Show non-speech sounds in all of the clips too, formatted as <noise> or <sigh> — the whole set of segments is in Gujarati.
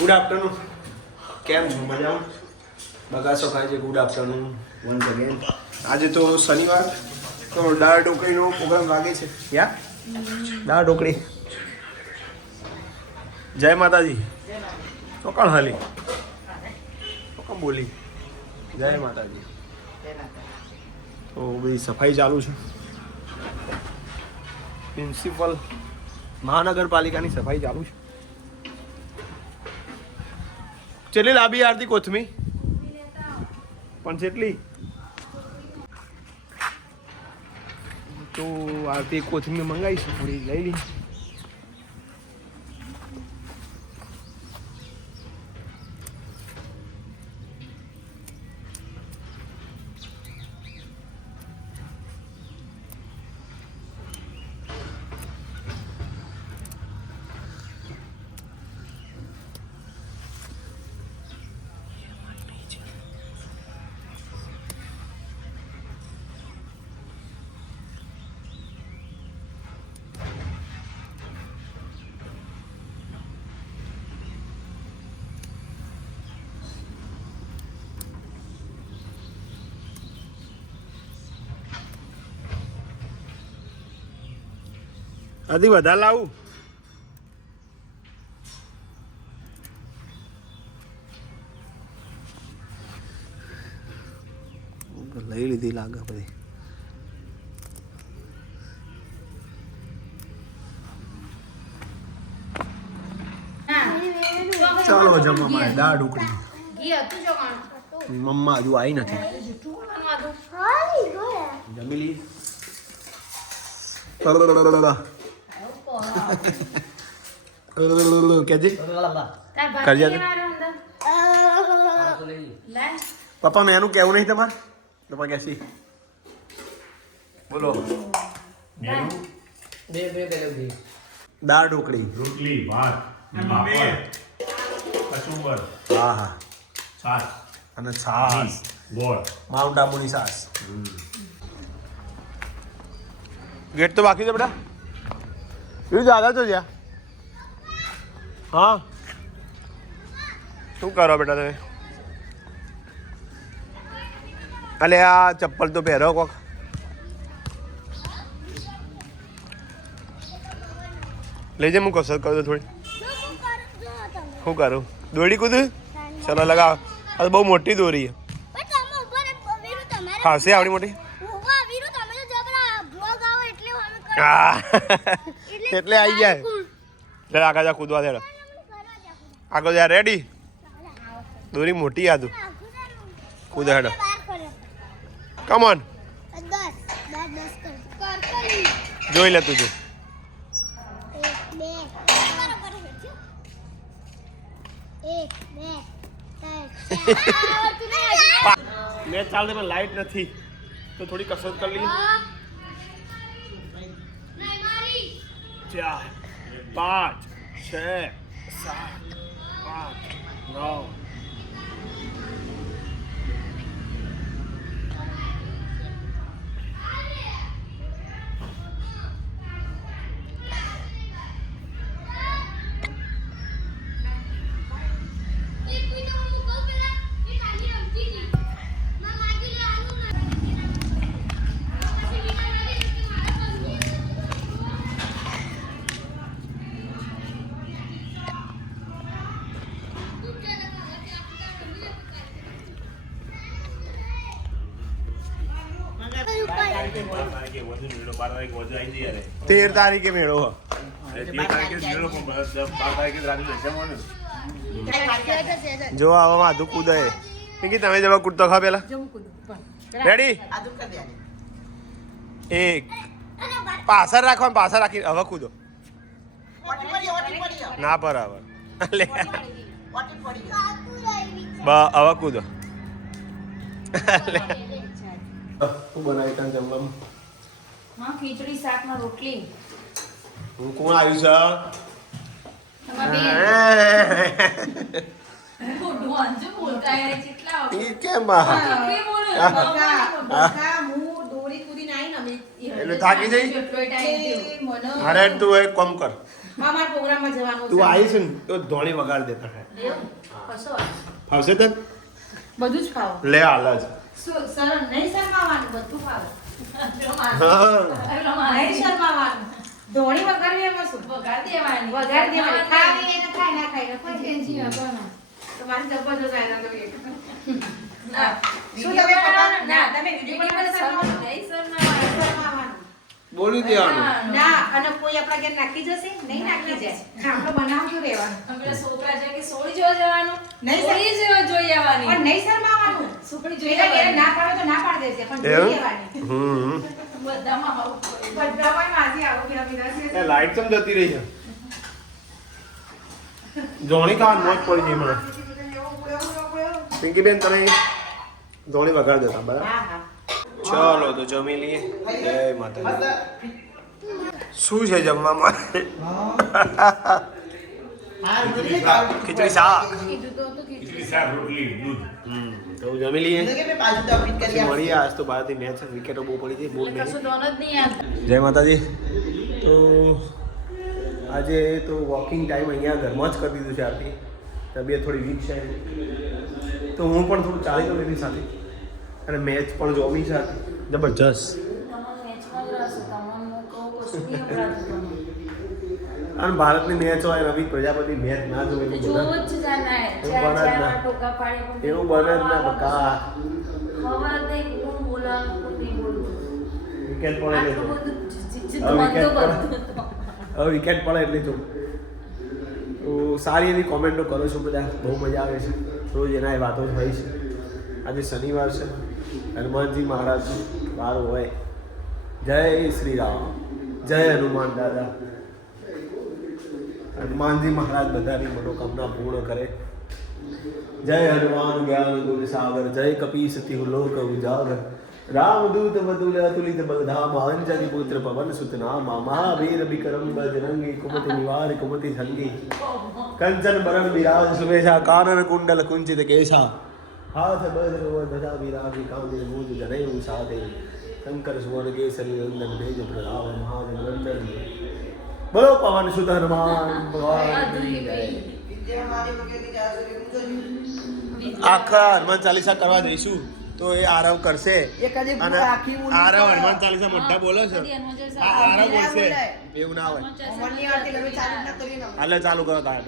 ગુડ આફ્ટરનૂન કેમ છો? મજામાં? બગાસો ખાય છે. ગુડ આફ્ટરનૂન વન્સ અગેન આજે તો શનિવાર, તો દાળ ઢોકળીનો પ્રોગ્રામ લાગે છે. યા? દાળ ઢોકળી. જય માતાજી. તો કોણ હાલી. તો કોણ બોલી. જય માતાજી. તો બધી સફાઈ ચાલુ છે. પ્રિન્સિપલ મહાનગરપાલિકાની સફાઈ ચાલુ છે. ચેટલી લાંબી આરતી કોથમી. પણ જેટલી. તો આરતી કોથમી મંગાવીશું થોડી લઈ લઈ હજી વધારે લાવું? લઈ લીધી લાગે બધી ચાલો જમવા માટે દાળ ઢોકળી ઘી હતું જો કોણ મમ્મા હજુ આવી નથી. જમી લી. અંદર લાય પપ્પા મેં એનું કેવું નહીં તમારે પપ્પા કે છે બોલો. દાળ ઢોકળી રોટલી ભાત કચુંબર હા હા છાસ અને છાસ ગોળ માઉન્ટ આબુની છાસ ગેટ તો બાકી છે બેટા? એવું દાદા તો જ્યાં હા. શું કરો બેટા તમે? અલે આ ચપ્પલ તો પહેરો કોક. લેજે હું કસરત કરું થોડી. શું કરું? દોડી કૂદ? ચલો લગાવ. આ તો બહુ મોટી દોરી છે. ખાવશે આવડી મોટી? હા. એટલે આવી જાય. એટલે આગળ જા કૂદવા દેડો આગળ જા રેડી દોરી મોટી યાદ કૂદ હેડો. કમ ઓન જોઈ લે તું જો. એક મેચ પણ લાઈટ નથી. તો થોડી કસરત કરી લઈએ. ચાર પાંચ છ સાત આઠ નવ તેર તારીખે મેળો. જ આવામાં આધું કૂદે. નિકી તમે જવા કૂદતો ખા પેલા? રેડી એક. પાછળ રાખવાનું પાછળ રાખી હવે કૂદો. ના બરાબર. લે. બ હવે કૂદો. લે. શું બનાવી તને જમવા માં ખીચડી શાકમાં રોટલી. હું કોણ આવ્યું છે. બધું જ ખાવ લે હાલ જ શું સર નહીં શરમાવાનું બધું ખાવ હા. નહીં શરમાવાનું. ધોણી વગાડવી એમાં શું? વગાડ દેવાની. વગાડ દેવાની. ખાવી એને ખાય ના ખાય ને કોઈ ટેન્શન આપવાનું તમારી જબરદસ્ત આયના તો એક. ના શું તમે પપ્પા ના તમે વીડિયો પર શરમાવાનું નહીં શરમાવાનું બોલી દેવાનું. ના અને કોઈ આપણા ઘેર નાખી જશે? નહીં નાખી જાય. આપણે બનાવતું રહેવાનું. આપણે છોકરા જાય કે સોળી જોવા જવાનું? નહીં સોળી જેવા જોઈ આવવાની. પણ નહીં શરમાવાનું. સુપડી જોઈ પેલા ના પાડો તો ના પાડ દેશે પણ જોઈ એમ? હમ. બધામાં આવું બધામાં માસી આવો પેલા પેલા એ લાઈટ કેમ જતી રહી છે? ધોણી ખાવાનું મોજ પડી ગઈ મને? પિંકીબેન તમે ધોણી વગાડ દેતા બરાબર? હા હા. ચલો તો જમી લઈએ જય માતાજી શું છે જમવામાં ખીચડી શાક ખીચડી શાક રોટલી દૂધ હમ તો જમી લઈએ પછી મળીએ આજ તો બહારથી મેચ વિકેટો બહુ પડી હતી બહુ નહીં કશું દોન જ નહીં આવતું. જય માતાજી તો આજે તો વોકિંગ ટાઈમ અહીંયા ઘરમાં જ કરી દીધું છે આરતી તબિયત થોડી વીક છે તો હું પણ થોડું ચાલી લઉં એની સાથે અને મેચ પણ જોવી છે. જબરજસ્ત. અને ભારતની મેચ હોય રવિ પ્રજાપતિ મેચ ના જોવે તો જોવું જ છે જાના એવું બને જ ના. ટોકા પાડી એવું બને જ ના બકા. વિકેટ પડે હવે વિકેટ પડે એટલે જો તો સારી એવી કોમેન્ટો કરો છો બધા બહુ મજા આવે છે રોજ એના એ વાતો થઈ છે આજે શનિવાર છે. હનુમાનજી મહારાજ વાર હોય. જય શ્રી રામ. જય હનુમાન દાદા. હનુમાનજી મહારાજ બધાની મનોકામના પૂર્ણ કરે. જય હનુમાન જ્ઞાન ગુણ સાગર. જય કપી સતી લોક ઉજાગર. રામદૂત મધુલ અતુલિત બલધામ. અંજલિ પુત્ર પવન સુત નામા મહાવીર વિક્રમ બજરંગી કુમતિ નિવાર કુમતિ સંગી. કંચન બરન બિરાજ સુમેશા કાનન કુંડલ કુંચિત કેશા. હાથ બજ્ર વ ધજા વિરાજી કાંદે મૂજ જનેઉ સાથે. શંકર સુવર્ણ કેસરી નંદન ભેજ પ્રભાવ મહાન નંદન. બોલો પવન સુધ હનુમાન ભગવાન આખા હનુમાન ચાલીસા કરવા જઈશું. તો એ આરવ કરશે. અને આરવ હનુમાન ચાલીસા મોટા બોલો છે. આરવ બોલશે એવું ના હોય. હાલે ચાલુ કરો તારે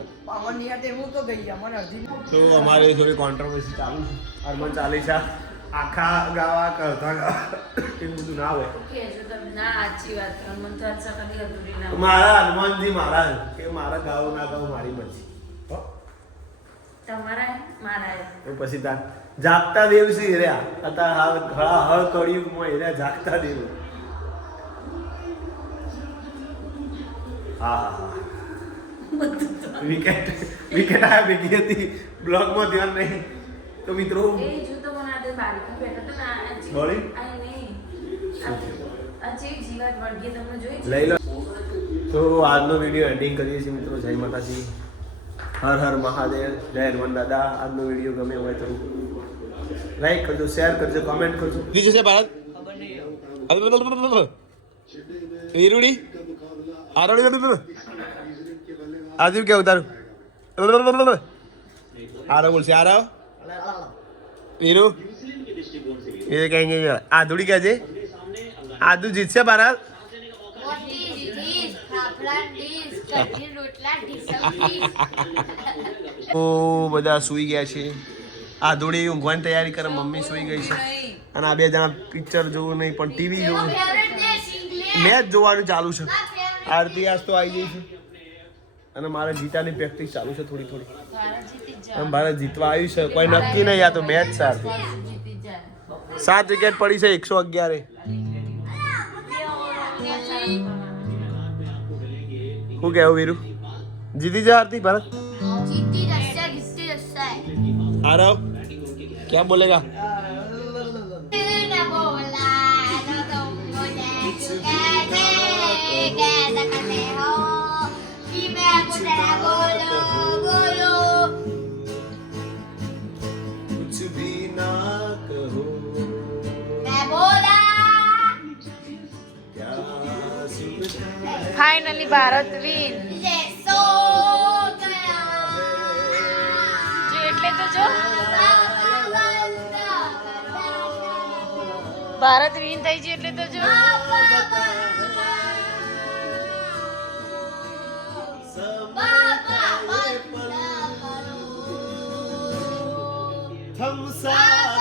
તો અમારે થોડી કોન્ટ્રોવર્સી ચાલુ છે. હનુમાન ચાલીસા આખા ગાવા કરતા ગાવા એવું બધું ના હોય. કહેજો તમે. ના, સાચી વાત. હનુમાન ચાલીસા કદી અધૂરી ના હોય. મારા હનુમાનજી મારા કે મારા ગાવ ના ગાવ મારી મરજી. હો? તમારા મારા પછી તાર જાગતા દેવ છે હેર્યા અત્યારે હાલ ઘણા હળ કળિયુગમાં હેર્યા જાગતા દેવ. હા વિકેટ વિકેટ આ બેઠી હતી. બ્લોગમાં ધ્યાન નહીં. તો મિત્રો? લઈ લો. તો આજનો વીડિયો એન્ડિંગ કરીએ છીએ મિત્રો. જય માતાજી. હર હર મહાદેવ. જય હનુમાન દાદા. આજનો વીડિયો ગમે હોય તો લાઈક કરજો શેર કરજો કમેન્ટ કરજો. બીજું છે ભારત વીરુડી? આરોડી આદિવ કેવું તારું આરવ બોલશે આરવ વીરુ? એ કઈ નહીં આદુડી ક્યાં છે? આદુ જીતશે ભારત. <laughs> ઓ બધા સૂઈ ગયા છે. આ ધોળી ઊંઘવાની તૈયારી કરે મમ્મી સૂઈ ગઈ છે. અને આ બે જણા પિક્ચર જોવું નહીં પણ ટીવી જોવું. મેચ જોવાનું ચાલુ છે. આરતી આજ તો આવી ગઈ છે. અને મારે જીતાની પ્રેક્ટિસ ચાલુ છે થોડી થોડી. ભારત જીતવા આવ્યું છે. કોઈ નક્કી નહીં આ તો મેચ છે આરતી. સાત વિકેટ પડી છે એકસો અગિયારે. શું કહેવું વીરુ? જીતી જા આરતી ભારત. આરવ क्या बोलेगा ફાઇનલી ભારત વિન એટલે તો જો. ભારત વિન થઈ ગયું એટલે તો જો થમસા